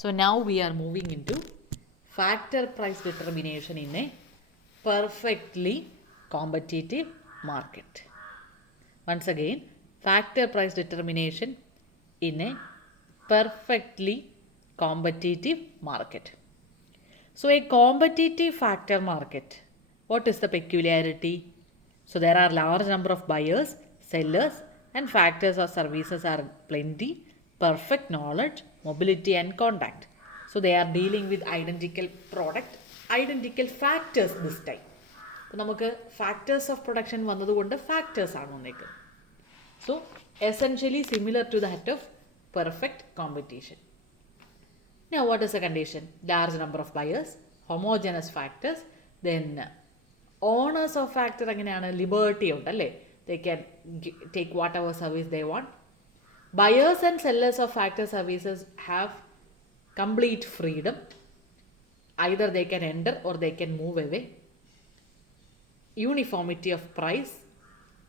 So now we are moving into factor price determination in a perfectly competitive market. Once again, factor price determination in a perfectly competitive market. So a competitive factor market, what is the peculiarity? So there are large number of buyers, sellers, and factors or services are plenty, perfect knowledge, mobility and contact. So they are dealing with identical product, identical factors this time. നമുക്ക് factors of production വന്നതുകൊണ്ട് factors ആണ് വന്നേക്കുന്നത്. So essentially similar to that of perfect competition. Now what is the condition? Large number of buyers, homogeneous factors, then owners of factor എങ്ങനെയാണ് ലിബർട്ടി ഉണ്ട് അല്ലേ, they can take whatever service they want. Buyers and sellers of factor services have complete freedom. Either they can enter or they can move away. Uniformity of price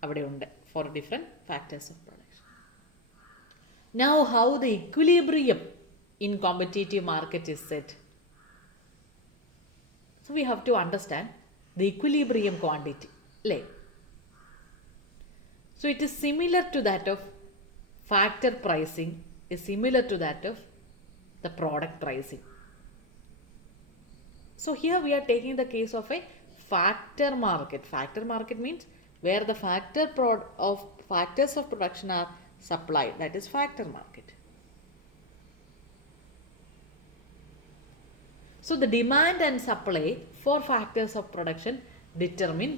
അവിടെ ഉണ്ട് for different factors of production. Now how the equilibrium in competitive market is set. So we have to understand the equilibrium quantity. So it is similar to that of factor pricing, is similar to that of the product pricing. So here we are taking the case of a factor market. Factor market means where the factors of production are supplied. That is factor market. So the demand and supply for factors of production determine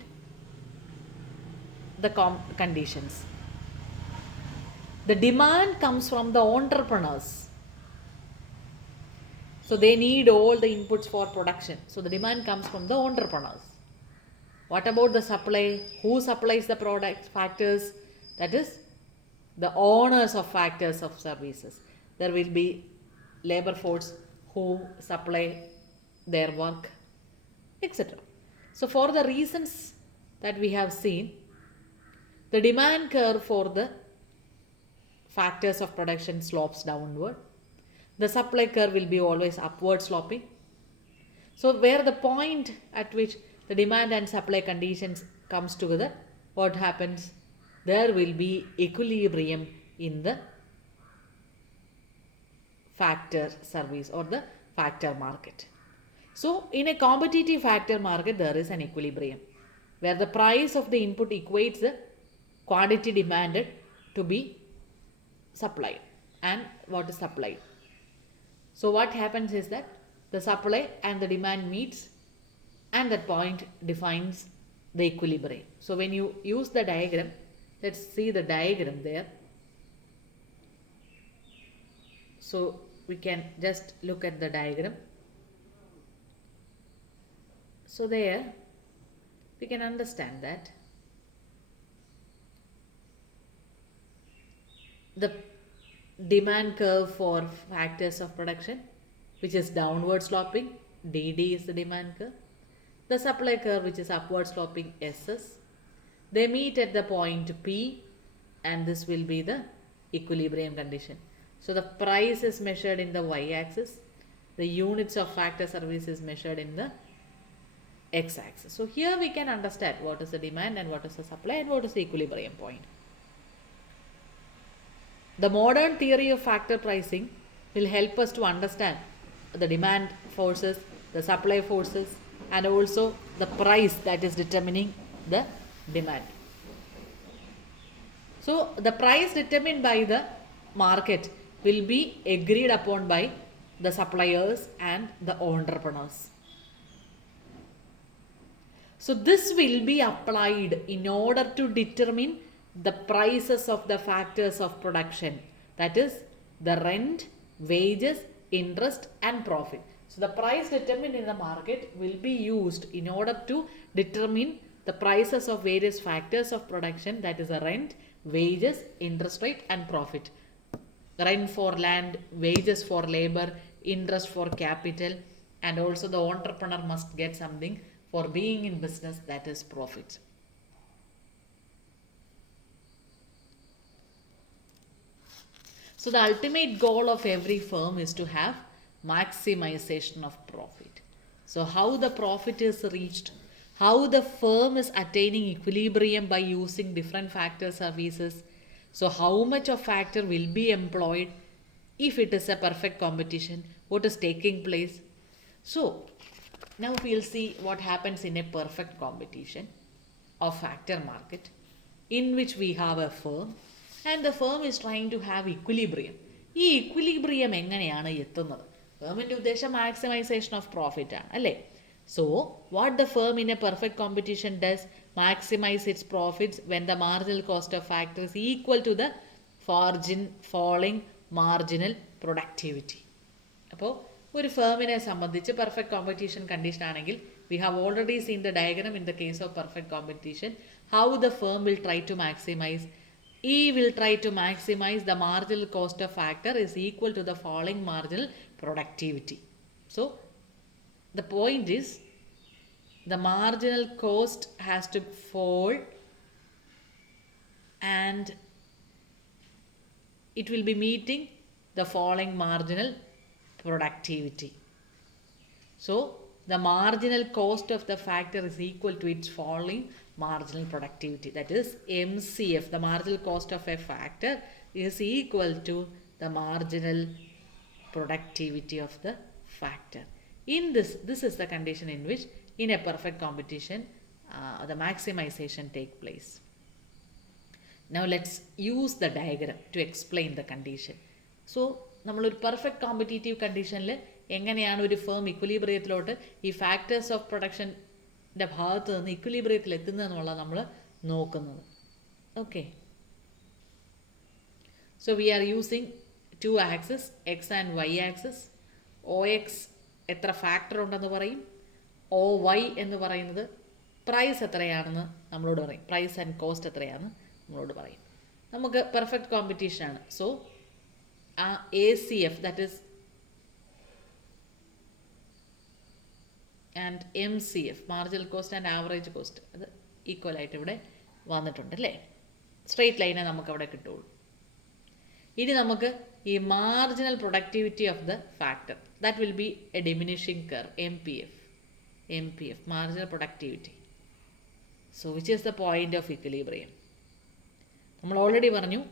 the conditions. The demand comes from the entrepreneurs. So they need all the inputs for production. So the demand comes from the entrepreneurs. What about the supply? Who supplies the products, factors? That is the owners of factors of services. There will be labor force who supply their work, etc. So for the reasons that we have seen, the demand curve for the factors of production slopes downward. The supply curve will be always upward sloping. So where the point at which the demand and supply conditions comes together, what happens? There will be equilibrium in the factor service or the factor market. So in a competitive factor market, there is an equilibrium where the price of the input equates the quantity demanded to be supplied and what is supplied. So what happens is that the supply and the demand meets and that point defines the equilibrium. So when you use the diagram, let's see the diagram there. So we can just look at the diagram. So there we can understand that the demand curve for factors of production, which is downward sloping, DD is the demand curve. The supply curve, which is upward sloping, SS. They meet at the point P and this will be the equilibrium condition. So the price is measured in the y-axis. The units of factor service is measured in the x-axis. So here we can understand what is the demand and what is the supply and what is the equilibrium point. The modern theory of factor pricing will help us to understand the demand forces, the supply forces, and also the price that is determining the demand. So the price determined by the market will be agreed upon by the suppliers and the entrepreneurs. So this will be applied in order to determine the prices of the factors of production, that is the rent, wages, interest and profit. So the price determined in the market will be used in order to determine the prices of various factors of production, that is the rent, wages, interest rate and profit. Rent for land, wages for labor, interest for capital, and also the entrepreneur must get something for being in business, that is profit. So the ultimate goal of every firm is to have maximization of profit. So how the profit is reached, how the firm is attaining equilibrium by using different factor services. So how much of factor will be employed if it is a perfect competition, what is taking place. So now we'll see what happens in a perfect competition of factor market in which we have a firm and the firm is trying to have equilibrium. ഈ equilibrium എങ്ങനെയാണ് എത്തുന്നത്? ഫേമിൻ്റെ ഉദ്ദേശം maximization of profit ആണ് അല്ലേ? So what the firm in a perfect competition does maximize its profits when the marginal cost of factor is equal to the falling marginal productivity. അപ്പോൾ ഒരു ഫേമിനെ സംബന്ധിച്ച് പെർഫെക്റ്റ് കോമ്പറ്റീഷൻ കണ്ടീഷൻ ആണെങ്കിൽ we have already seen the diagram in the case of perfect competition how the firm will try to maximize. E will try to maximize the marginal cost of factor is equal to the falling marginal productivity. So the point is the marginal cost has to fall and it will be meeting the falling marginal productivity. So the marginal cost of the factor is equal to its falling marginal productivity. That is MCF. The marginal cost of a factor is equal to the marginal productivity of the factor. In this is the condition in which in a perfect competition the maximization take place. Now let's use the diagram to explain the condition. So നമ്മളൊരു perfect competitive കണ്ടീഷനിൽ എങ്ങനെയാണ് ഒരു ഫേം ഇക്വലിബ്രിയത്തിലോട്ട് ഈ factors of പ്രൊഡക്ഷൻ്റെ ഭാഗത്ത് നിന്ന് ഇക്വലിബ്രിയത്തിൽ എത്തുന്നതെന്നുള്ളത് നമ്മൾ നോക്കുന്നത്. Okay, so we are using 2 axis X and Y axis. O X എത്ര ഫാക്ടർ ഉണ്ടെന്ന് പറയും, ഒ വൈ എന്ന് പറയുന്നത് പ്രൈസ് എത്രയാണെന്ന് നമ്മളോട് പറയും, പ്രൈസ് ആൻഡ് കോസ്റ്റ് എത്രയാണെന്ന് നമ്മളോട് പറയും. നമുക്ക് പെർഫെക്റ്റ് കോമ്പറ്റീഷനാണ്. So ACF that is and MCF marginal cost and average cost അത് ഈക്വൽ ആയിട്ട് ഇവിടെ വന്നിട്ടുണ്ട് അല്ലേ? സ്ട്രെയിറ്റ് ലൈനെ നമുക്ക് അവിടെ കിട്ടുള്ളൂ. ഇനി നമുക്ക് ഈ marginal productivity of the factor that will be A diminishing curve, MPF marginal productivity. So which is the point of equilibrium? നമ്മൾ ഓൾറെഡി പറഞ്ഞു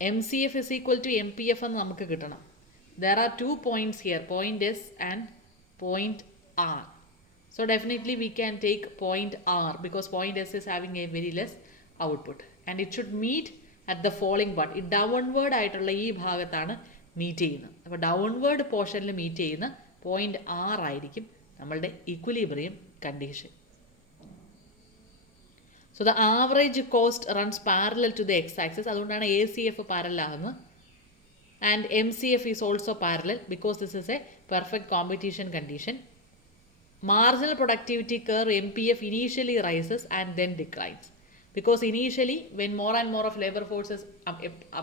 MCF is equal to MPF എന്ന് നമുക്ക് കിട്ടണം. There are 2 points here, point S and point R. So definitely we can take point R because point S is having a very less output and it should meet at the falling part. ഈ ഡൗൺവേർഡ് ആയിട്ടുള്ള ഈ ഭാഗത്താണ് മീറ്റ് ചെയ്യുന്നത്. അപ്പോൾ ഡൗൺവേർഡ് പോർഷനിൽ മീറ്റ് ചെയ്യുന്ന point R ആയിരിക്കും നമ്മളുടെ equilibrium condition. So the average cost runs parallel to the x-axis. അതുകൊണ്ടാണ് ACF parallel ആകുന്നത്. And MCF is also parallel because this is a perfect competition condition. Marginal productivity curve MPF initially rises and then declines. Because initially when more and more of labor force is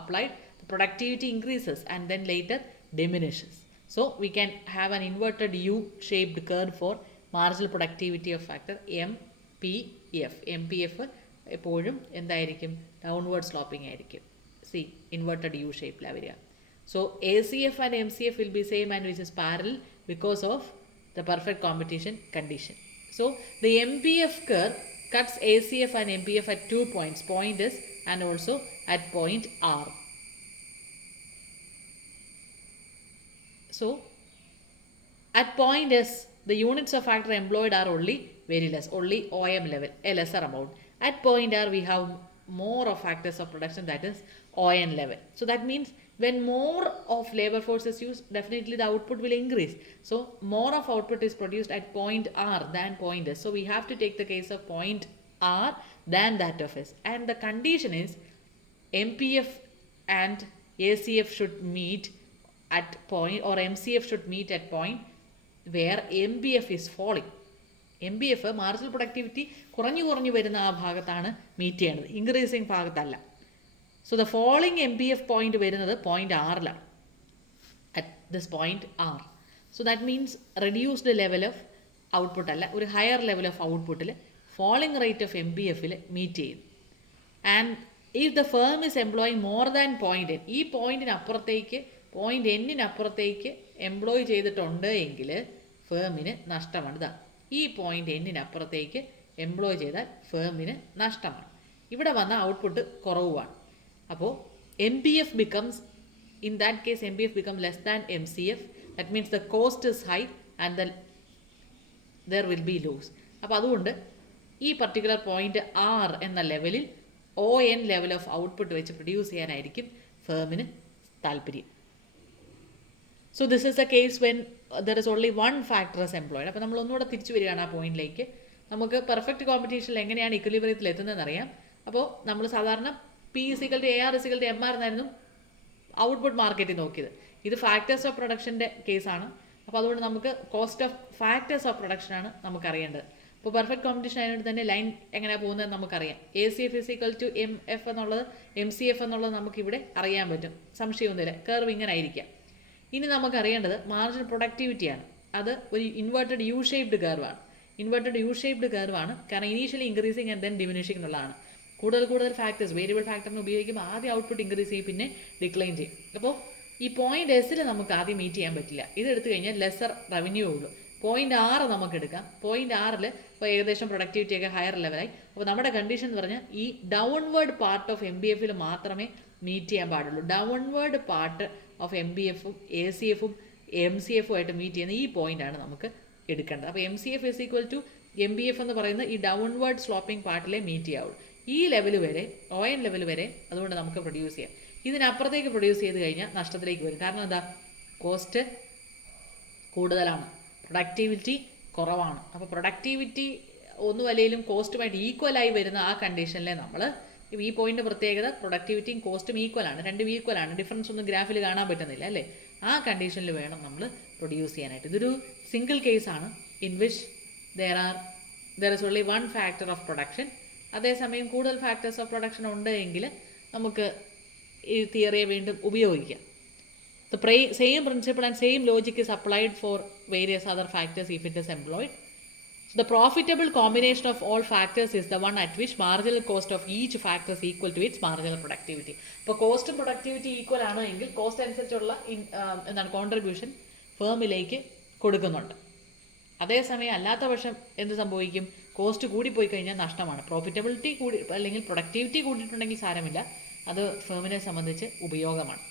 applied, the productivity increases and then later diminishes. So we can have an inverted U-shaped curve for marginal productivity of factor MPF. എപ്പോഴും എന്തായിരിക്കും? Downward sloping ആയിരിക്കും. C inverted U ഷേപ്പിലാണ് വരിക. So ACF and MCF will be same and which is parallel because of the perfect competition condition. So the MPF curve cuts ACF and MPF at 2 points, point S and also at point R. So at point S the units of factor employed are only very less, only OM level, a lesser amount. At point R we have more of factors of production, that is ON level. So that means when more of labor force is used, definitely the output will increase. So more of output is produced at point R than point S. So we have to take the case of point R than that of S. And the condition is MPF and ACF should meet at point, or MCF should meet at point where MPF is falling. MPF marginal productivity കുറഞ്ഞു വരുന്ന ആ ഭാഗത്താണ് meet ചെയ്യേണ്ടത്, increasing ഭാഗത്തല്ല. So the falling MPF point വരുന്നത് point ആറിലാണ്, at this point R. So that means reduced level of output അല്ല, ഒരു ഹയർ ലെവൽ ഓഫ് ഔട്ട്പുട്ടിൽ ഫോളിങ് റേറ്റ് ഓഫ് MPFൽ മീറ്റ് ചെയ്യും. And if the firm is employing more than point, ഈ പോയിന്റിന് അപ്പുറത്തേക്ക് പോയിന്റ് എന്നിനപ്പുറത്തേക്ക് എംപ്ലോയ് ചെയ്തിട്ടുണ്ട് എങ്കിൽ ഫേമിന് നഷ്ടമാണ്. ഇതാ ഈ പോയിന്റ് എന്നിനപ്പുറത്തേക്ക് എംപ്ലോയ് ചെയ്താൽ ഫേമിന് നഷ്ടമാണ്. ഇവിടെ വന്ന ഔട്ട്പുട്ട് കുറവുമാണ്. അപ്പോൾ MBF becomes, in that case MBF becomes less than MCF. That means the cost is high and there will be loss. അപ്പോൾ അതുകൊണ്ട് ഈ പർട്ടിക്കുലർ പോയിന്റ് R എന്ന ലെവലിൽ ON ലെവൽ ഓഫ് ഔട്ട്പുട്ട് വെച്ച് പ്രൊഡ്യൂസ് ചെയ്യാനായിരിക്കും ഫേമിന് താല്പര്യം. So this is A case when there is only one factor is employed. അപ്പോൾ നമ്മൾ ഒന്നുകൂടെ തിരിച്ചു വരികയാണ് ആ പോയിന്റിലേക്ക്. നമുക്ക് പെർഫെക്റ്റ് കോമ്പറ്റീഷനിൽ എങ്ങനെയാണ് ഇക്വിലിബ്രിയത്തിൽ എത്തുന്നതെന്ന് അറിയാം. അപ്പോൾ നമ്മൾ സാധാരണ P = AR = MR എന്നായിരുന്നു ഔട്ട്പുട്ട് മാർക്കറ്റിൽ നോക്കിയത്. ഇത് ഫാക്ടേഴ്സ് ഓഫ് പ്രൊഡക്ഷൻ്റെ കേസാണ്. അപ്പോൾ അതുകൊണ്ട് നമുക്ക് കോസ്റ്റ് ഓഫ് ഫാക്ടേഴ്സ് ഓഫ് പ്രൊഡക്ഷനാണ് നമുക്ക് അറിയേണ്ടത്. ഇപ്പോൾ പെർഫെക്റ്റ് കോമ്പറ്റീഷൻ ആയതുകൊണ്ട് തന്നെ ലൈൻ എങ്ങനെയാണ് പോകുന്നതെന്ന് നമുക്കറിയാം. ACF = MF എന്നുള്ളത് MCF എന്നുള്ളത് നമുക്കിവിടെ അറിയാൻ പറ്റും, സംശയമൊന്നുമില്ല. കർവ് ഇങ്ങനെ ആയിരിക്കാം. ഇനി നമുക്കറിയേണ്ടത് മാർജിനൽ പ്രൊഡക്ടിവിറ്റിയാണ്. അത് ഒരു ഇൻവേർട്ടഡ് യു ഷേപ്ഡ് കർവാണ്. ഇൻവേർട്ടഡ് യു ഷേപ്ഡ് കർവാണ്, കാരണം initially increasing and then diminishing എന്നുള്ളതാണ്. കൂടുതൽ ഫാക്ടേഴ്സ് വേരിയബിൾ ഫാക്ടറിന് ഉപയോഗിക്കുമ്പോൾ ആദ്യം ഔട്ട്പുട്ട് ഇൻക്രീസ് ചെയ്യും, പിന്നെ ഡിക്ലൈൻ ചെയ്യും. അപ്പോൾ ഈ പോയിന്റ് എസിൽ നമുക്ക് ആദ്യം മീറ്റ് ചെയ്യാൻ പറ്റില്ല. ഇത് എടുത്തു കഴിഞ്ഞാൽ ലെസർ റവന്യൂ ഉള്ളൂ. പോയിന്റ് 6 നമുക്ക് എടുക്കാം. പോയിന്റ് 6 ഇപ്പോൾ ഏകദേശം പ്രൊഡക്ടിവിറ്റി ഒക്കെ ഹയർ ലെവലായി. അപ്പോൾ നമ്മുടെ കണ്ടീഷൻ എന്ന് പറഞ്ഞാൽ ഈ ഡൗൺവേർഡ് പാർട്ട് ഓഫ് MBF മാത്രമേ മീറ്റ് ചെയ്യാൻ പാടുള്ളൂ. ഡൗൺവേർഡ് പാർട്ട് ഓഫ് MBF-ഉം ACF-ഉം MCF-ഉം ആയിട്ട് മീറ്റ് ചെയ്യുന്ന ഈ പോയിന്റാണ് നമുക്ക് എടുക്കേണ്ടത്. അപ്പോൾ MCF = MBF എന്ന് പറയുന്ന ഈ ഡൗൺവേർഡ് സ്ലോപ്പിംഗ് പാർട്ടിലെ മീറ്റ് ചെയ്യാവുള്ളൂ. ഈ ലെവൽ വരെ, ON ലെവൽ വരെ അതുകൊണ്ട് നമുക്ക് പ്രൊഡ്യൂസ് ചെയ്യാം. ഇതിനപ്പുറത്തേക്ക് പ്രൊഡ്യൂസ് ചെയ്ത് കഴിഞ്ഞാൽ നഷ്ടത്തിലേക്ക് വരും. കാരണം എന്താ? കോസ്റ്റ് കൂടുതലാണ്, പ്രൊഡക്ടിവിറ്റി കുറവാണ്. അപ്പോൾ പ്രൊഡക്ടിവിറ്റി ഒന്നുമല്ലെങ്കിലും കോസ്റ്റുമായിട്ട് ഈക്വലായി വരുന്ന ആ കണ്ടീഷനിലെ നമ്മൾ ഈ പോയിന്റ് പ്രത്യേകത പ്രൊഡക്ടിവിറ്റിയും കോസ്റ്റും ഈക്വലാണ്, രണ്ടും ഈക്വലാണ്, ഡിഫറൻസ് ഒന്നും ഗ്രാഫിൽ കാണാൻ പറ്റുന്നില്ല അല്ലേ? ആ കണ്ടീഷനിൽ വേണം നമ്മൾ പ്രൊഡ്യൂസ് ചെയ്യാനായിട്ട്. ഇതൊരു സിംഗിൾ കേസാണ് in which there is only one factor of production. അതേസമയം കൂടുതൽ ഫാക്ടേഴ്സ് ഓഫ് പ്രൊഡക്ഷൻ ഉണ്ട് എങ്കിൽ നമുക്ക് ഈ തിയറിയെ വീണ്ടും ഉപയോഗിക്കാം. The same principle and same logic is applied for various other factors if it is employed. So the profitable combination of all factors is the one at which marginal cost of each factor is equal to its marginal productivity. ഇപ്പോൾ കോസ്റ്റും productivity equal ആണ് എങ്കിൽ കോസ്റ്റ് അനുസരിച്ചുള്ള കോൺട്രിബ്യൂഷൻ ഫേമിലേക്ക് കൊടുക്കുന്നുണ്ട്. അതേസമയം അല്ലാത്ത പക്ഷം എന്ത് സംഭവിക്കും? കോസ്റ്റ് കൂടിപ്പോയി കഴിഞ്ഞാൽ നഷ്ടമാണ്. പ്രോഫിറ്റബിലിറ്റി കൂടി അല്ലെങ്കിൽ പ്രൊഡക്ടിവിറ്റി കൂടിയിട്ടുണ്ടെങ്കിൽ സാരമില്ല, അത് ഫേമിനെ സംബന്ധിച്ച് ഉപയോഗമാണ്.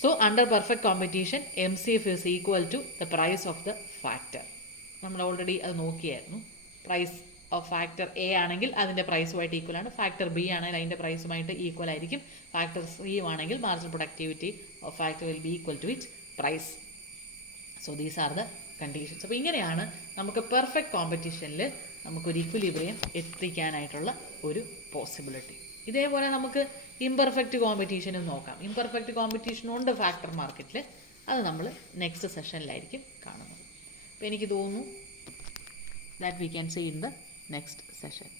So under perfect competition MCF is equal to the price of the factor. നമ്മൾ ഓൾറെഡി അത് നോക്കിയായിരുന്നു. പ്രൈസ് ഓഫ് ഫാക്ടർ A ആണെങ്കിൽ അതിൻ്റെ പ്രൈസുമായിട്ട് ഈക്വൽ ആണ്. ഫാക്ടർ B ആണെങ്കിൽ അതിൻ്റെ പ്രൈസുമായിട്ട് ഈക്വൽ ആയിരിക്കും. ഫാക്ടർ C ആണെങ്കിൽ marginal productivity of factor will be equal to its price. So these are the conditions. അപ്പോൾ ഇങ്ങനെയാണ് നമുക്ക് പെർഫെക്റ്റ് കോമ്പറ്റീഷനിൽ നമുക്കൊരു ഇക്വിലിബ്രിയം എത്തിക്കാനായിട്ടുള്ള ഒരു പോസിബിലിറ്റി. ഇതേപോലെ നമുക്ക് ഇംപെർഫെക്റ്റ് കോമ്പറ്റീഷനും നോക്കാം. ഇംപെർഫെക്റ്റ് കോമ്പറ്റീഷനുണ്ട് ഫാക്ടർ മാർക്കറ്റിൽ. അത് നമ്മൾ നെക്സ്റ്റ് സെഷനിലായിരിക്കും കാണുന്നത്. അപ്പോൾ എനിക്ക് തോന്നുന്നു that we can see in the next session.